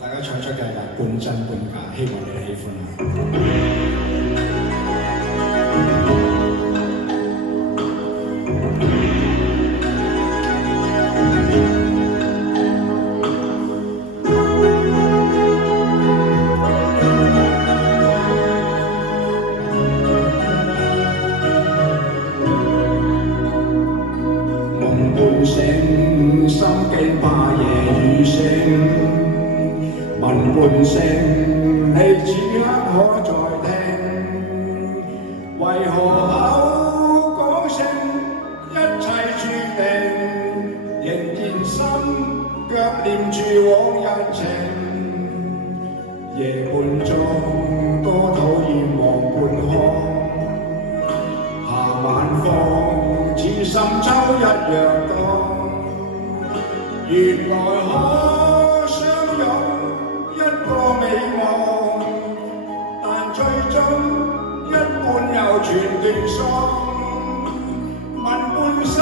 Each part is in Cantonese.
大家唱出嘅就半真半假，希望你喜歡。夢半醒，心驚怕夜雨聲。問半聲，你此刻可在聽？為何口講聲一切注定？仍然心腳念住往日情。夜半鐘多討厭望半空，夏晚風似深秋一樣凍。原來可相擁一個美夢，但最終一半又全斷送。問半生，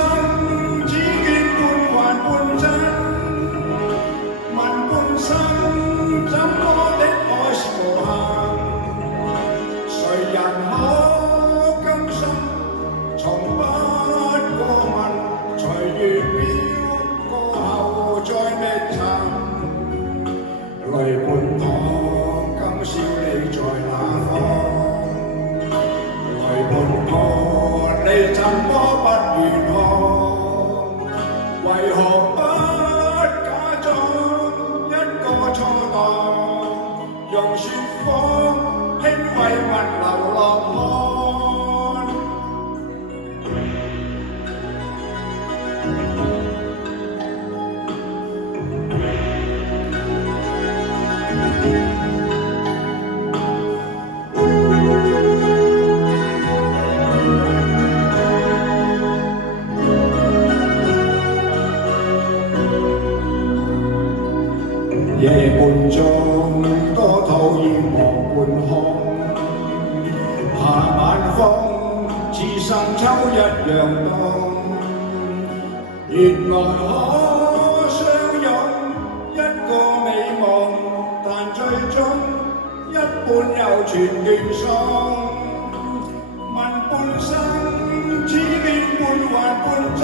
只見半幻半真。問半生，怎麼的愛是無限？誰人可甘心從不過問？隨月飄過後再覓尋。淚半淌，今宵你在哪方？淚半破，你怎麼不願看？為何不假裝一個錯當？用雪芳輕慰問流浪漢。夜半鐘多討厭望半空，夏晚風似深秋一樣凍。原來可相擁一個美夢，但最終一半又全斷送。問半生，只見半幻半真。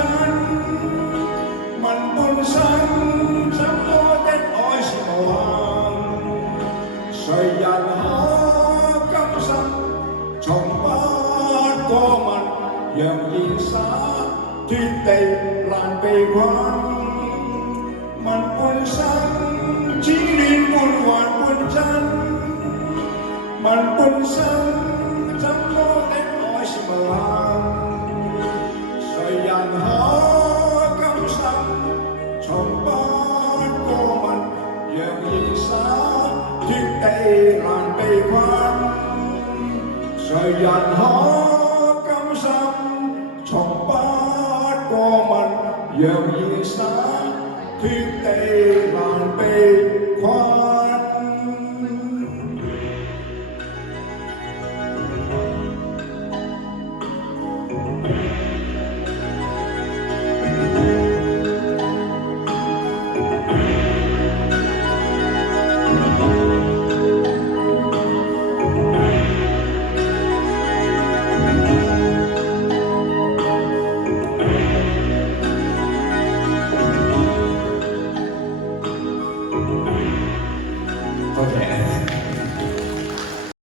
問半生，怎麼的愛是無限？誰人可甘心從不過問？讓現實脫地難被困。問半生，只戀半幻半真。問半生，怎麼的愛是無限？誰人可甘心從不過問？讓現實脫地難被困。誰人可甘心從不過問？讓現實脫地難被困。多謝。